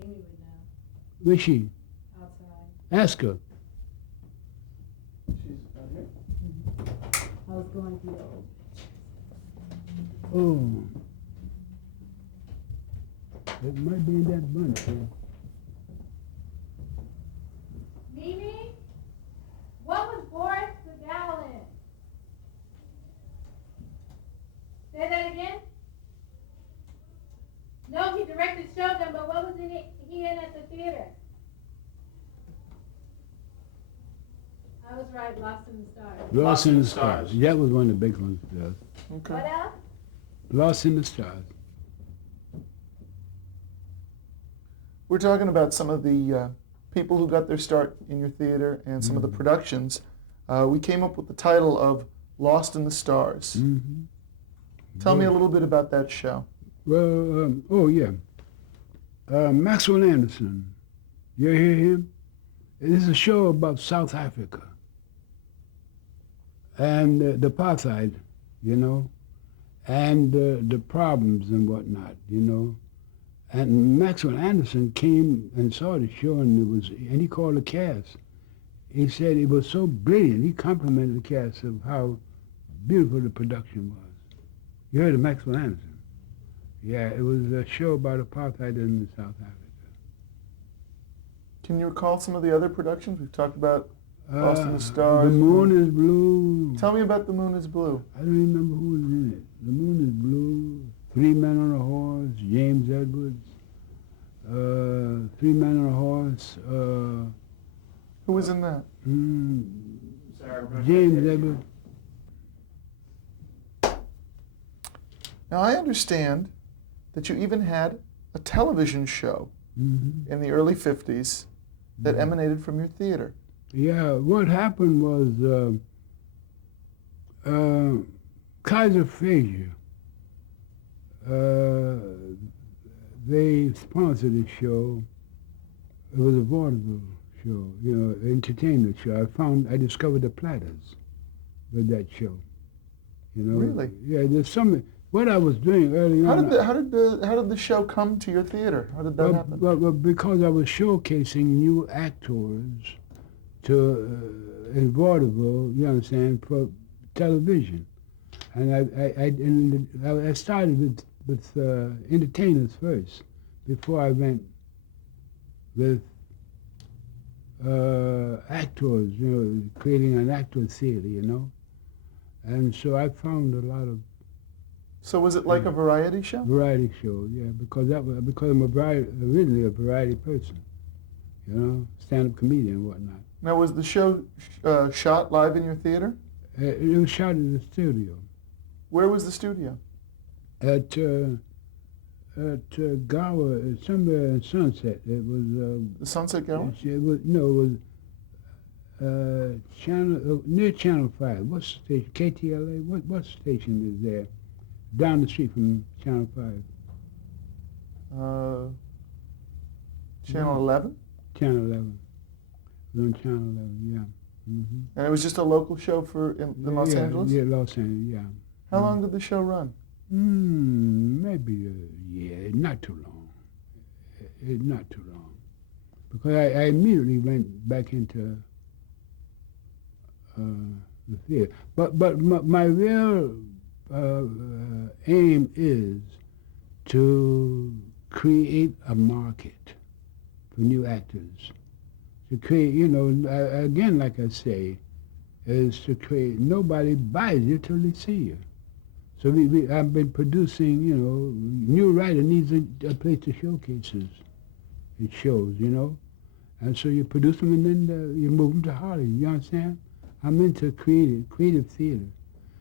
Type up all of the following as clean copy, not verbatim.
Mimi would know. Where's she? Outside. Ask her. She's out here. I was going through the old. Oh. It might be in that bunch there. Mimi, what was Boris the Gallon? Say that again? No, he directed Shogun, but what was he in at the theater? I was right, Lost in the Stars. Lost in the Stars. That was one of the big ones. Yes. Okay. What else? Lost in the Stars. We're talking about some of the people who got their start in your theater and some of the productions. We came up with the title of Lost in the Stars. Mm-hmm. Tell me a little bit about that show. Well, Maxwell Anderson. You hear him? It is a show about South Africa and the apartheid, you know, and the problems and whatnot, you know. And Maxwell Anderson came and saw the show, and he called the cast. He said it was so brilliant. He complimented the cast of how beautiful the production was. You heard of Maxwell Anderson? Yeah, it was a show about apartheid in South Africa. Can you recall some of the other productions? We've talked about Lost in the Stars. The Moon is Blue. Tell me about The Moon is Blue. I don't remember who was in it. The Moon is Blue, Three Men on a Horse, James Edwards, Three Men on a Horse. Who was in that? James Edwards. Now, I understand that you even had a television show in the early 50s that emanated from your theater. Yeah, what happened was Kaiser Frazier, they sponsored this show. It was a vaudeville show, you know, entertainment show. I discovered the Platters with that show. You know, Really? Yeah, there's some. What I was doing early on. How did the show come to your theater? How did that happen? Well, because I was showcasing new actors in vaudeville, you understand, for television, and I started with entertainers first before I went with actors, you know, creating an actor theater, you know, and so I found a lot of. So was it like a variety show? Variety show, yeah, because I'm originally a variety person, you know, stand-up comedian and whatnot. Now, was the show shot live in your theater? It was shot in the studio. Where was the studio? At Gower, somewhere in Sunset. It was. The Sunset Gower? It was near Channel 5. What's the station? KTLA. What station is there? Down the street from Channel 5. Channel 11? Channel 11. It was on Channel 11, yeah. Mm-hmm. And it was just a local show in Los Angeles? Yeah, Los Angeles, yeah. How long did the show run? Maybe a year, not too long. Not too long. Because I immediately went back into the theater. But my real aim is to create a market for new actors. To create, you know, again, like I say, is to create, nobody buys you till they see you. So I've been producing, you know, new writer needs a place to showcase his shows, you know. And so you produce them and then you move them to Hollywood, you understand? I'm into creative theater.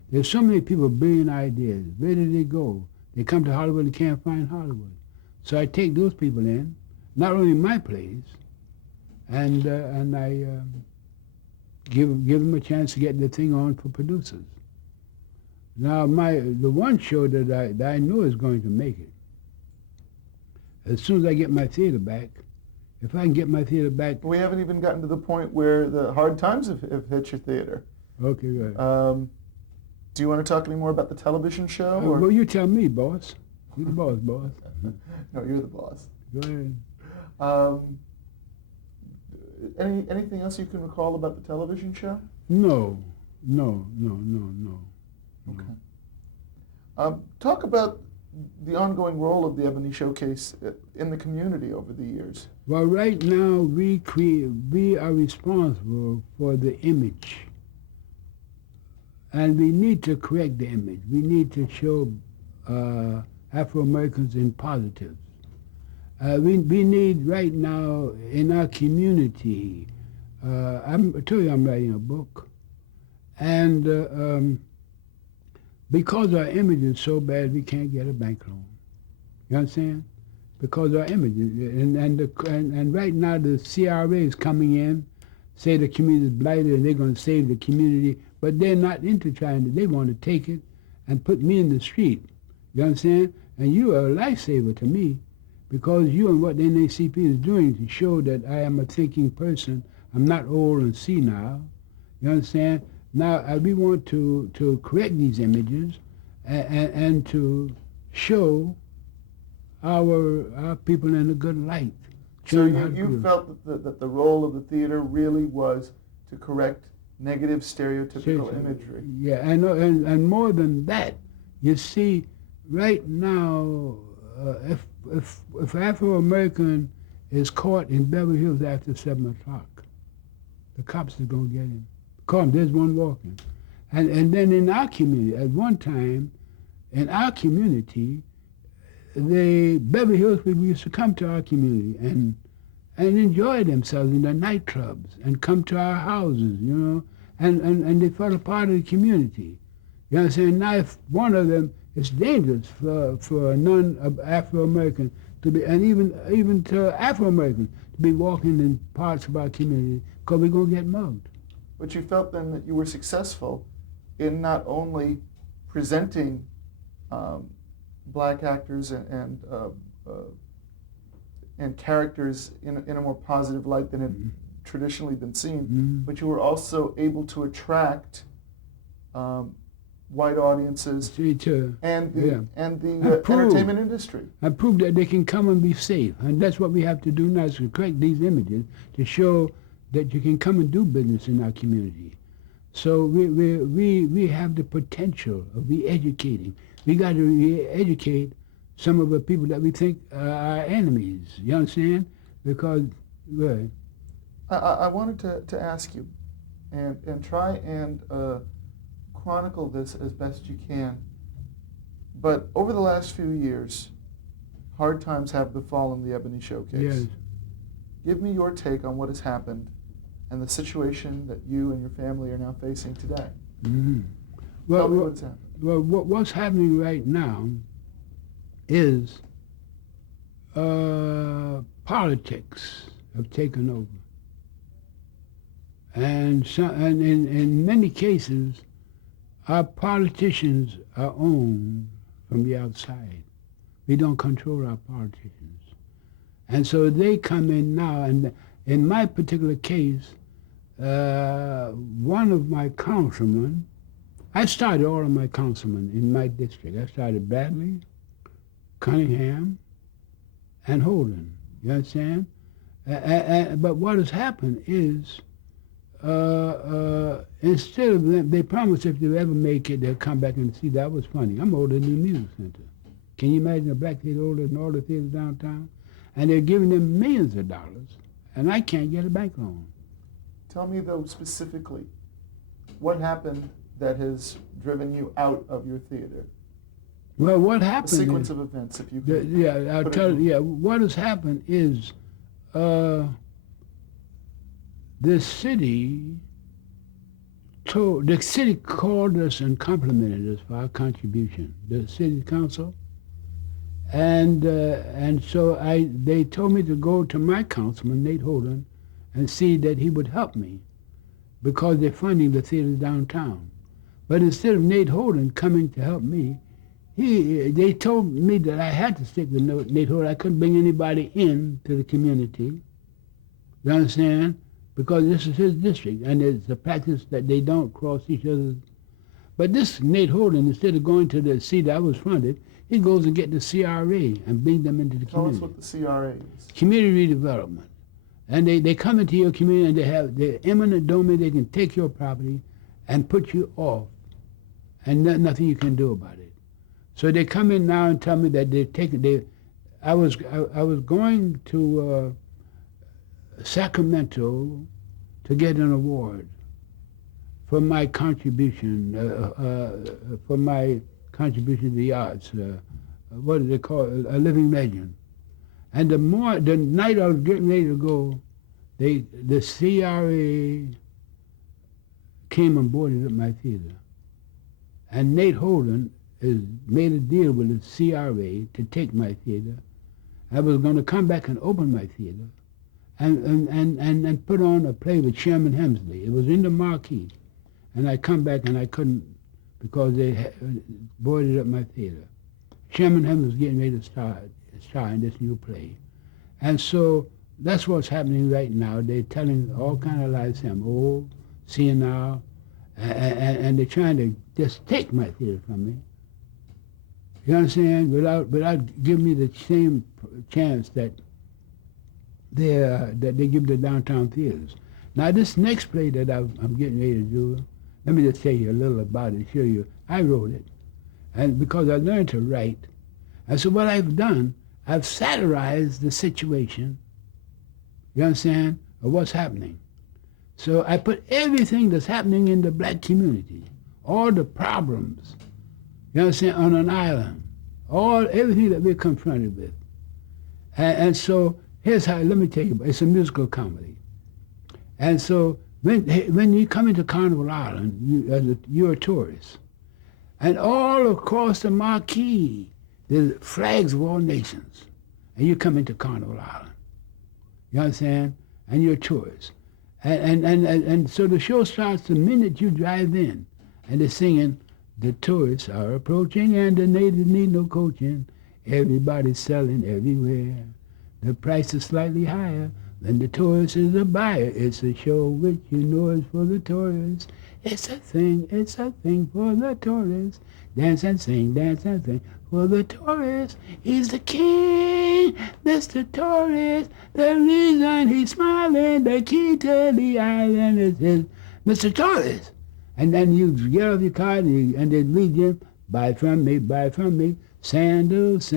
There's so many people with brilliant ideas. Where do they go? They come to Hollywood and can't find Hollywood. So I take those people in, not only my plays, and I give them a chance to get the thing on for producers. Now the one show that I know is going to make it, as soon as I get my theater back, if I can get my theater back. We haven't even gotten to the point where the hard times have hit your theater. Okay, good. Do you want to talk any more about the television show? Well, you tell me, boss. You're the boss. No, you're the boss. Go ahead. Um, anything else you can recall about the television show? No. Okay. Talk about the ongoing role of the Ebony Showcase in the community over the years. Well, right now we are responsible for the image, and we need to correct the image. We need to show Afro Americans in positives. We need right now in our community. I told you I'm writing a book, and because our image is so bad, we can't get a bank loan. You understand? Because our image and right now the CRA is coming in, say the community is blighted and they're going to save the community, but they're not into trying to. They want to take it and put me in the street. You understand? And you are a lifesaver to me, because you and what the NAACP is doing to show that I am a thinking person. I'm not old and senile. You understand? Now we want to correct these images and to show our people in a good light. So you felt that the role of the theater really was to correct negative stereotypical imagery. Yeah, and more than that, you see, right now, if Afro-American is caught in Beverly Hills after 7 o'clock, the cops are going to get him. Come, there's one walking. And then in our community, at one time, in our community, the Beverly Hills people used to come to our community and enjoy themselves in the nightclubs and come to our houses, you know, and they felt a part of the community. You understand? Now, if one of them, it's dangerous for a non-Afro-American to be, and even to Afro-Americans to be walking in parts of our community, because we're going to get mugged. But you felt then that you were successful in not only presenting black actors and characters in a more positive light than had traditionally been seen, but you were also able to attract white audiences and the entertainment industry. I proved that they can come and be safe, and that's what we have to do now, is to correct these images to show that you can come and do business in our community. So we have the potential of re-educating. We got to re-educate some of the people that we think are our enemies. You understand? Because, well, I wanted to ask you, and try and chronicle this as best you can. But over the last few years, hard times have befallen the Ebony Showcase. yes. Give me your take on what has happened and the situation that you and your family are now facing today. Mm-hmm. Tell me what's happening. Well, what's happening right now is politics have taken over. And in many cases, our politicians are owned from the outside. We don't control our politicians. And so they come in now, and in my particular case, one of my councilmen, I started all of my councilmen in my district. I started Bradley, Cunningham, and Holden. You understand? But what has happened is, instead of them, they promised if they ever make it, they'll come back and see. That was funny. I'm older than the music center. Can you imagine a black theater older than all the theaters downtown? And they're giving them millions of dollars, and I can't get a bank loan. Tell me, though, specifically, what happened that has driven you out of your theater? Well, what happened? A sequence of events, if you could. Yeah, I'll tell you. Yeah, what has happened is the city called us and complimented us for our contribution. The city council, and so they told me to go to my councilman, Nate Holden, and see that he would help me, because they're funding the theaters downtown. But instead of Nate Holden coming to help me, they told me that I had to stick with Nate Holden. I couldn't bring anybody in to the community. You understand? Because this is his district, and it's a practice that they don't cross each other's. But this Nate Holden, instead of going to the seat I was funded, he goes and get the CRA and bring them into the Tell us community. what the CRA is. Community redevelopment. And they come into your community and they have the eminent domain. They can take your property and put you off, and nothing you can do about it. So they come in now and tell me that they're taking. I was going to Sacramento to get an award for my contribution to the arts. What do they call it? A living legend. And the night I was getting ready to go, the CRA came and boarded at my theater. And Nate Holden made a deal with the CRA to take my theater. I was going to come back and open my theater and put on a play with Sherman Hemsley. It was in the marquee. And I come back and I couldn't because they boarded up my theater. Sherman Hemsley was getting ready to star in this new play. And so that's what's happening right now. They're telling all kind of lies. I'm old, senile, and they're trying to just take my theater from me. You understand? Without giving me the same chance that they give the downtown theaters. Now this next play that I'm getting ready to do, let me just tell you a little about it, show you. I wrote it, and because I learned to write, and so what I've done, I've satirized the situation, you understand, of what's happening. So I put everything that's happening in the black community, all the problems, you understand, on an island, everything that we're confronted with. And so here's how, let me tell you, it's a musical comedy. And so when you come into Carnival Island, you're a tourist. And all across the marquee, there's flags of all nations. And you come into Carnival Island. You understand? And you're a tourist. And so the show starts the minute you drive in. And they're singing, the tourists are approaching and the natives need no coaching. Everybody's selling everywhere. The price is slightly higher than the tourist is a buyer. It's a show which you know is for the tourists. It's a thing for the tourists. Dance and sing for the tourist. He's the king, Mr. Tourist. The reason he's smiling, the key to the island is his Mr. Tourist. And then you get off your car and they read you, buy from me, sandals,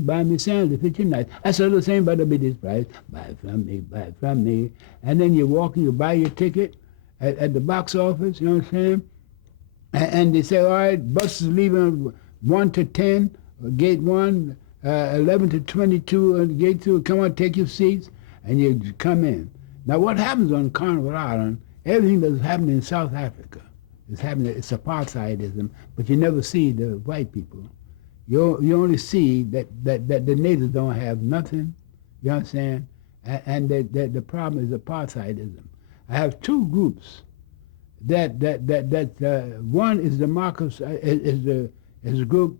buy me sandals, fit you nice. That's all the same, but it'll be this price. Buy from me. And then you walk and you buy your ticket at the box office, you know what I'm saying? And they say, all right, buses leaving 1 to 10, gate 1, 11 to 22, and gate 2, come on, take your seats, and you come in. Now what happens on Carnival Island, everything that's happening in South Africa, it's apartheidism, but you never see the white people. You only see that the natives don't have nothing, you understand? And that the problem is apartheidism. I have two groups. One is the Marcus is a group,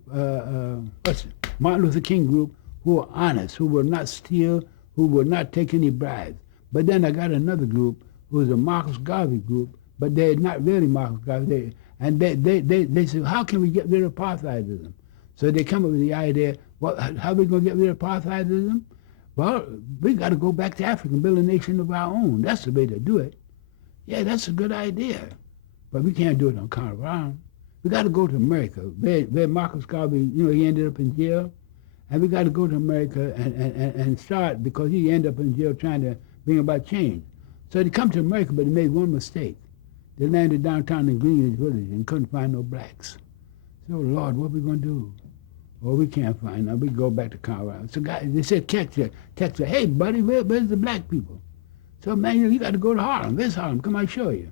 Martin Luther King group, who are honest, who will not steal, who will not take any bribes. But then I got another group who is a Marcus Garvey group, but they're not really Marcus Garvey. They say, how can we get rid of apartheidism? So they come up with the idea, well, how are we going to get rid of apartheidism? Well, we got to go back to Africa and build a nation of our own. That's the way to do it. Yeah, that's a good idea. But we can't do it on Carnival Island. We got to go to America, where Marcus Garvey, he ended up in jail. And we got to go to America and start, because he ended up in jail trying to bring about change. So they come to America, but they made one mistake. They landed downtown in Greenwich Village and couldn't find no blacks. So, Lord, what are we going to do? Well, we can't find them. We go back to Colorado. So they said, text her, hey, buddy, where's the black people? So, man, you got to go to Harlem. Where's Harlem? Come, I'll show you.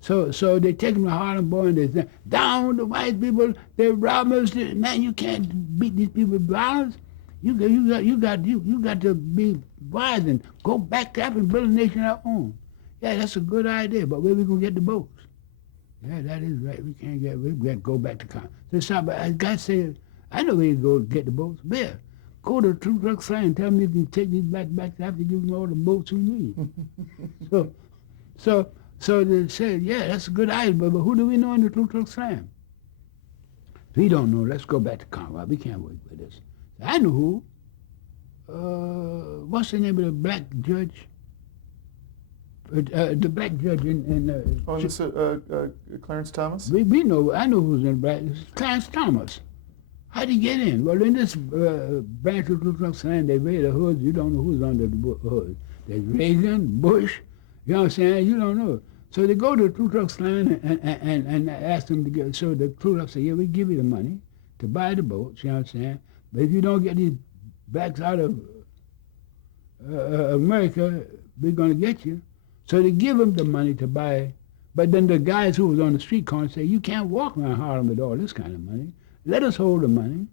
So they take them to Harlem, boy, and they say, down the white people, they're robbers. Man, you can't beat these people with violence. You got to be wise and go back to Africa and build a nation of our own. Yeah, that's a good idea, but where we going to get the boats? Yeah, that is right. We got to go back to Congress. So stop, I got to say, I know where you go to get the boats. Where? Go to the Ku Klux Klan and tell me you can take these blacks back to Africa, give them all the boats we need. So they said, yeah, that's a good idea, but who do we know in the Ku Klux Klan? We don't know. Let's go back to Conroe. We can't wait for this. I know who. What's the name of the black judge? The black judge in Oh, this Clarence Thomas? we know. I know who's in black. It's Clarence Thomas. How would he get in? Well, in this branch of Ku Klux Klan, they raid the hoods. You don't know who's under the hood. There's Reagan, Bush. You know what I'm saying? You don't know. So they go to the Ku Klux Klan and ask them to get. So the Ku Klux say, yeah, we give you the money to buy the boats. You know what I'm saying? But if you don't get these blacks out of America, we're going to get you. So they give them the money to buy. But then the guys who was on the street corner say, you can't walk around Harlem with all this kind of money. Let us hold the money.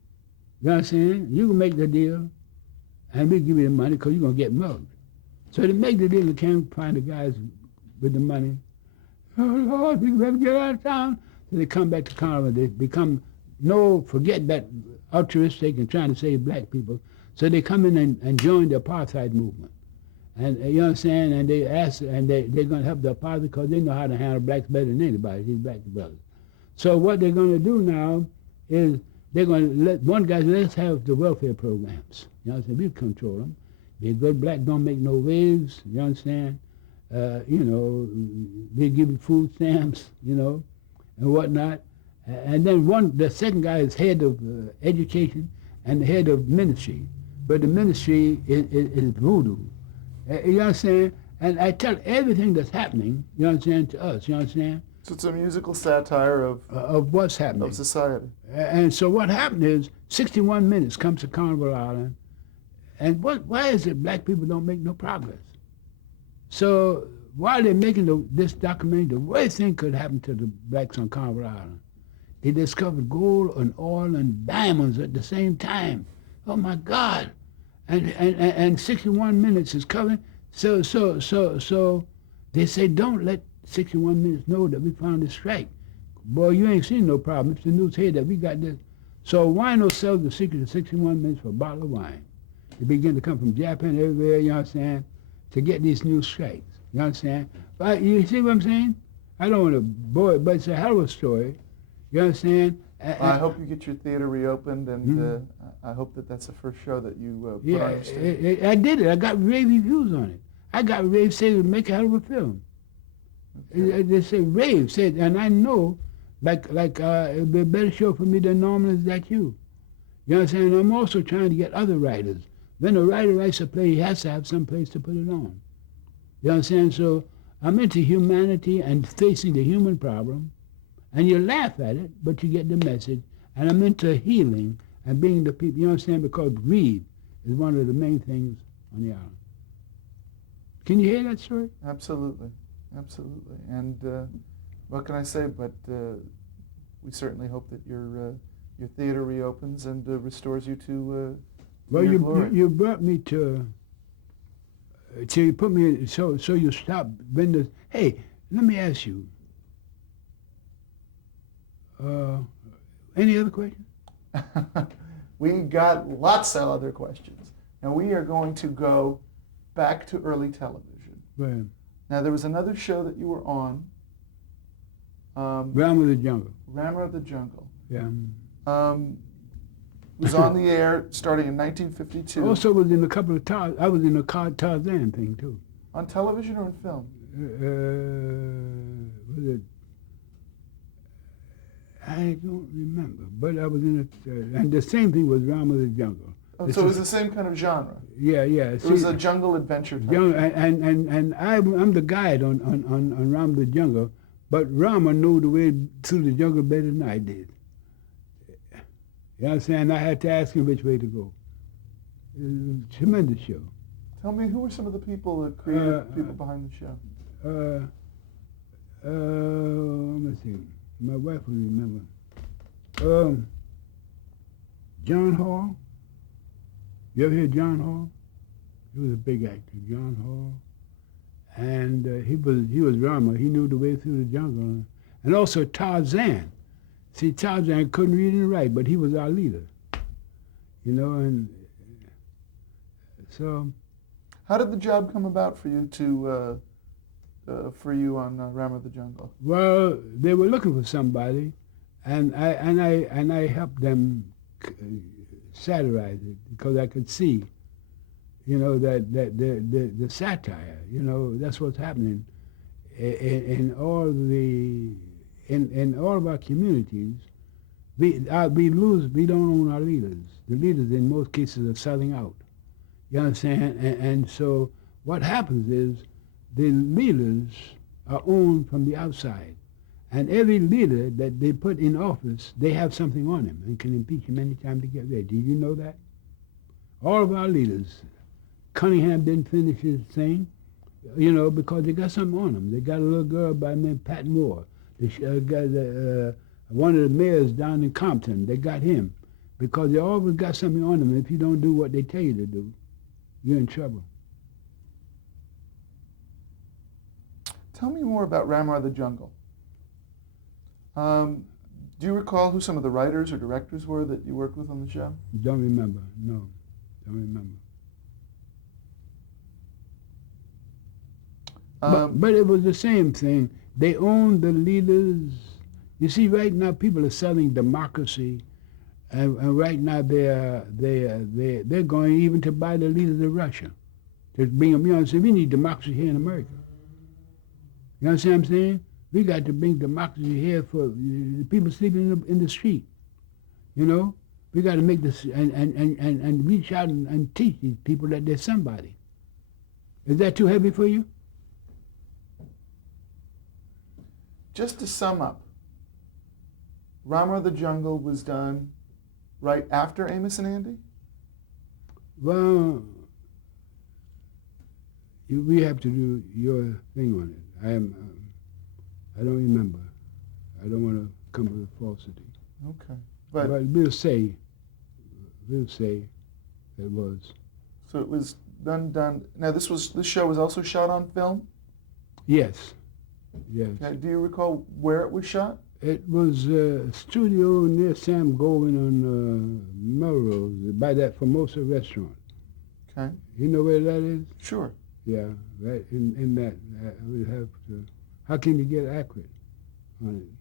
You know what I'm saying? You can make the deal, and we'll give you the money because you're going to get mugged. So they make the deal. They can't find the guys with the money. Oh, Lord, we better get out of town. So they come back to Conroe. They become, forget that altruistic and trying to save black people. So they come in and join the apartheid movement. And you know what I'm saying? And they ask, and they're going to help the apartheid because they know how to handle blacks better than anybody, these black brothers. So what they're going to do now is they're going to let one guy, let's have the welfare programs. You know what I'm saying? We control them. Be a good black, don't make no waves, you understand? They give you food stamps, and whatnot. And then the second guy is head of education and the head of ministry. But the ministry is voodoo. You know what I'm saying? And I tell everything that's happening, you know what I'm saying, to us, you know what I'm saying? So it's a musical satire of what's happening. Of society. And so what happened is 61 Minutes comes to Carnival Island. And why is it black people don't make no progress? So while they're making this documentary, the worst thing could happen to the blacks on Carnival Island. They discovered gold and oil and diamonds at the same time. Oh my God. And 61 Minutes is coming. So they say, don't let 61 Minutes know that we found this strike. Boy, you ain't seen no problem. It's the news here that we got this. So wino sells the secret of 61 Minutes for a bottle of wine. They begin to come from Japan, everywhere, you know what I'm saying, to get these new strikes. You know what I'm saying? But you see what I'm saying? I don't want to bore it, but it's a hell of a story. You understand? I hope you get your theater reopened, and I hope that's the first show that you put on your stage. I did it. I got rave reviews on it. I got rave say it would make a hell of a film. Okay. They say rave said, and I know, like it'd be a better show for me than normal is that you. You know what I'm saying? I'm also trying to get other writers. When a writer writes a play, he has to have some place to put it on. You know what I'm saying? So I'm into humanity and facing the human problem. And you laugh at it, but you get the message. And I'm into healing and being the people, you understand, because greed is one of the main things on the island. Can you hear that story? Absolutely. Absolutely. And what can I say, but we certainly hope that your theater reopens and restores you to your glory. You brought me to you put me, so you stop vendors. Hey, let me ask you, any other questions? We got lots of other questions. And we are going to go back to early television. Right. Now, there was another show that you were on. Ram of the Jungle. Ram of the Jungle. Yeah. It was on the air starting in 1952. Also was in a couple of I was in a Tarzan thing, too. On television or in film? Was it? I don't remember, but I was in it, and the same thing was Ram of the Jungle. Oh, so it was the same kind of genre? Yeah. It was a jungle adventure type. And I'm the guide on Ram of the Jungle, but Rama knew the way through the jungle better than I did. You know what I'm saying? I had to ask him which way to go. It was a tremendous show. Tell me, who were some of the people that created people behind the show? Let me see. My wife will remember. John Hall. You ever hear John Hall? He was a big actor, John Hall. And he was Rama. He knew the way through the jungle. And also Tarzan. See, Tarzan couldn't read and write, but he was our leader. You know, and so. How did the job come about for you on Ram of the Jungle? Well, they were looking for somebody, and I helped them satirize it because I could see, that the satire, that's what's happening in all in all of our communities. We don't own our leaders. The leaders in most cases are selling out. You understand? And so what happens is the leaders are owned from the outside. And every leader that they put in office, they have something on him and can impeach him any time they get ready. Did you know that? All of our leaders, Cunningham didn't finish his thing, because they got something on him. They got a little girl by the name of Pat Moore. One of the mayors down in Compton, they got him because they always got something on them. If you don't do what they tell you to do, you're in trouble. Tell me more about Ramar the Jungle. Do you recall who some of the writers or directors were that you worked with on the show? Don't remember. No, don't remember. But it was the same thing. They owned the leaders. You see, right now people are selling democracy, and right now they're going even to buy the leaders of Russia to bring them. You know, so we need democracy here in America. You understand what I'm saying? We got to bring democracy here for the people sleeping in the street. We got to make this and reach out and teach these people that they're somebody. Is that too heavy for you? Just to sum up, Ramar the Jungle was done right after Amos and Andy? Well, we have to do your thing on it. I don't remember. I don't want to come with falsity. Okay. But we'll say it was. So it was done. Now this show was also shot on film? Yes. Yes. Okay. Do you recall where it was shot? It was a studio near Sam Goldwyn on Melrose, by that Formosa restaurant. Okay. You know where that is? Sure. Yeah, right in that. We have to. How can you get accurate on it?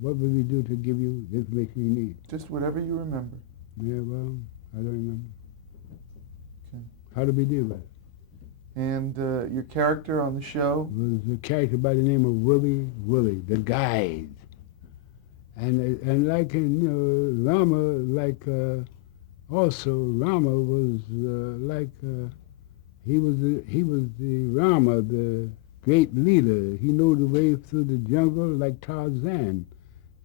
What would we do to give you the information you need? Just whatever you remember. Yeah, well, I don't remember. Okay. How did we do that? And your character on the show? Was a character by the name of Willie, the guide. And like Rama, also Rama was he was the Rama, the great leader. He knew the way through the jungle like Tarzan.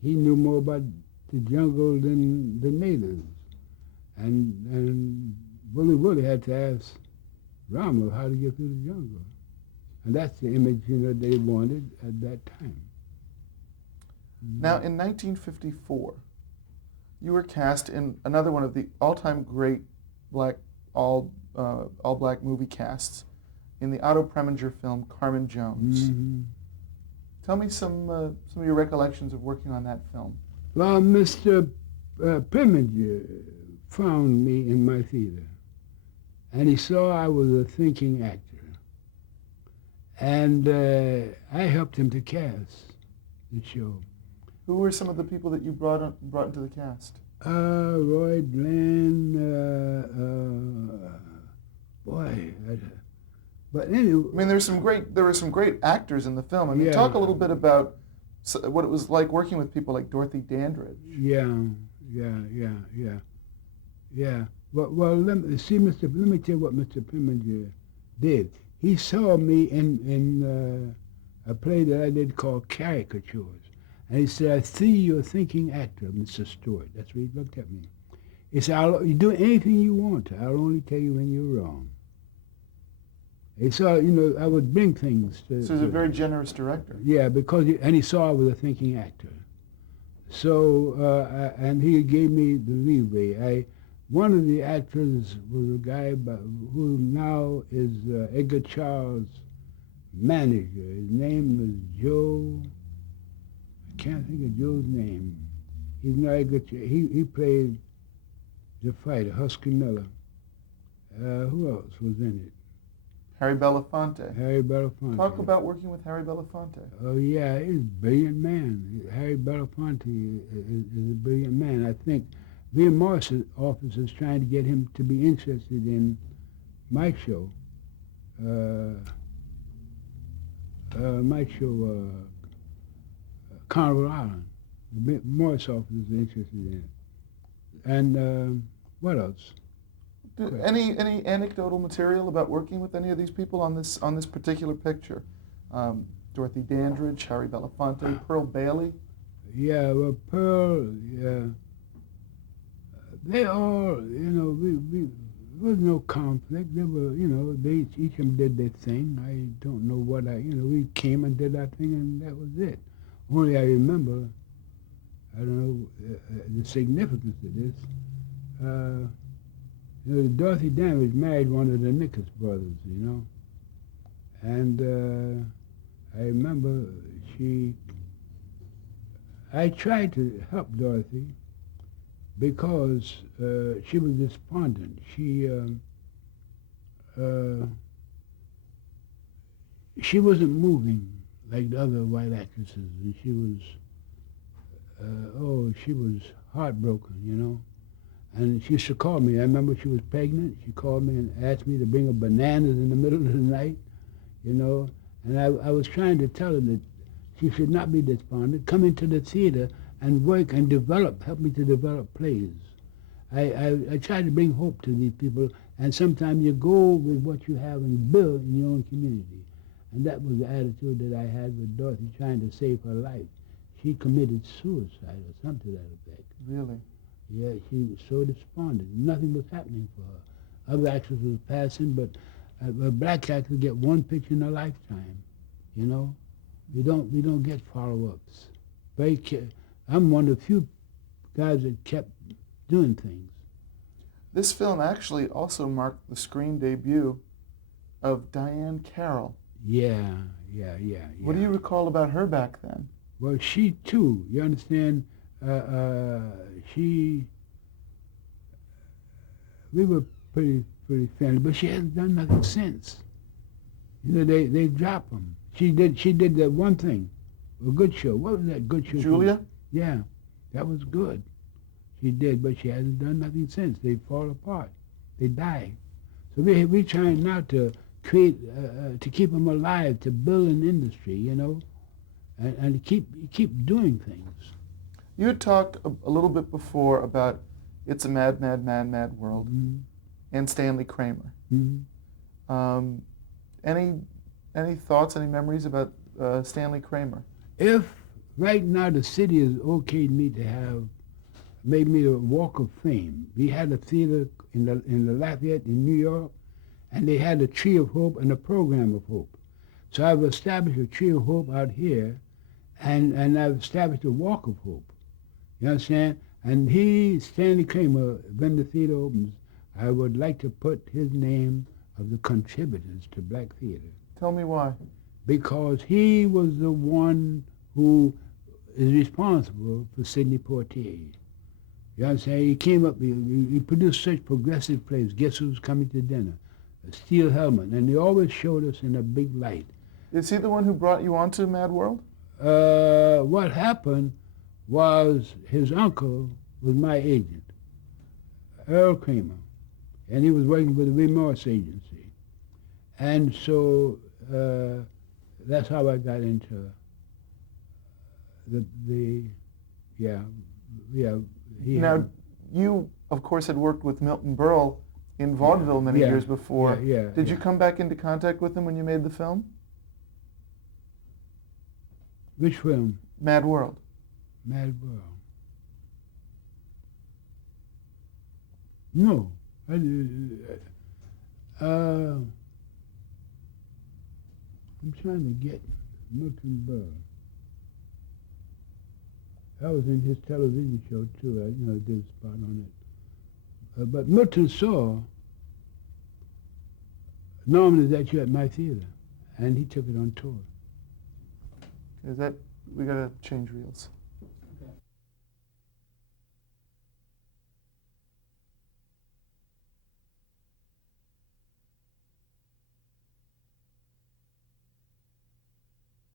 He knew more about the jungle than the natives. And Willie had to ask Rama how to get through the jungle. And that's the image they wanted at that time. Now, in 1954, you were cast in another one of the all-time great all-black movie casts in the Otto Preminger film Carmen Jones. Mm-hmm. Tell me some of your recollections of working on that film. Well, Mr. Preminger found me in my theater, and he saw I was a thinking actor, and I helped him to cast the show. Who were some of the people that you brought into the cast? Roy Glenn, but anyway. I mean, there were some great actors in the film. I mean, Yeah. talk a little bit about what it was like working with people like Dorothy Dandridge. Yeah. Well, let me tell you what Mr. Preminger did. He saw me in a play that I did called Caricatures. And he said, I see you're a thinking actor, Mr. Stewart. That's what he looked at me. He said, you do anything you want to. I'll only tell you when you're wrong. He saw, I would bring things to... So he's a very generous director. Yeah, because he saw I was a thinking actor. So, and he gave me the leeway. One of the actors was a guy who now is Edgar Charles' manager. His name was Joe... I can't think of Joe's name. He's not Edgar. He played the fighter, Husky Miller. Who else was in it? Harry Belafonte. Harry Belafonte. Talk about working with Harry Belafonte. Oh yeah, he's a brilliant man. Harry Belafonte is a brilliant man. I think William Morris's office is trying to get him to be interested in my show. Carnival Island. Morris office is interested in it. And what else? Any anecdotal material about working with any of these people on this particular picture? Dorothy Dandridge, Harry Belafonte, Pearl Bailey. Yeah, well, Pearl. Yeah, they all. There was no conflict. They were, each of them did their thing. I don't know what we came and did our thing, and that was it. Only I remember, I don't know the significance of this. Dorothy Dandridge married one of the Nichols brothers, and I remember I tried to help Dorothy because she was despondent. She wasn't moving like the other white actresses, and she was heartbroken, And she used to call me. I remember she was pregnant. She called me and asked me to bring her bananas in the middle of the night, And I was trying to tell her that she should not be despondent. Come into the theater and work and help me to develop plays. I try to bring hope to these people, and sometimes you go with what you have and build in your own community. And that was the attitude that I had with Dorothy, trying to save her life. She committed suicide or something to that effect. Really? Yeah, she was so despondent. Nothing was happening for her. Other actors was passing, but a black actor get one picture in a lifetime. We don't get follow-ups. I'm one of the few guys that kept doing things. This film actually also marked the screen debut of Diane Carroll. Yeah. What do you recall about her back then? Well, she too, you understand, we were pretty friendly, but she hasn't done nothing since. They drop them. She did that one thing, a good show. What was that good show? Julia? Yeah, that was good. She did, but she hasn't done nothing since. They fall apart. They die. So we're trying now to create, to keep them alive, to build an industry, and keep doing things. You had talked a little bit before about It's a Mad, Mad, Mad, Mad World, Mm-hmm. and Stanley Kramer. Mm-hmm. Any thoughts, any memories about Stanley Kramer? If right now the city has okayed me to have made me a Walk of Fame. We had a theater in the Lafayette in New York, and they had a Tree of Hope and a Program of Hope. So I've established a Tree of Hope out here, and I've established a Walk of Hope. You understand? And Stanley Kramer, when the theater opens, I would like to put his name of the contributors to black theater. Tell me why. Because he was the one who is responsible for Sidney Poitier. You understand? He came up, he produced such progressive plays. Guess Who's Coming to Dinner? Steel Helmet. And he always showed us in a big light. Is he the one who brought you onto Mad World? What happened was his uncle was my agent, Earl Kramer, and he was working for the Remorse Agency. And so that's how I got into Now, you, of course, had worked with Milton Berle in vaudeville many years before. Did you come back into contact with him when you made the film? Which film? Mad World. Mad World. No. I'm trying to get Milton Berle. I was in his television show too. I did a spot on it. But Milton saw Norman is at you at my theater, and he took it on tour. We gotta change reels.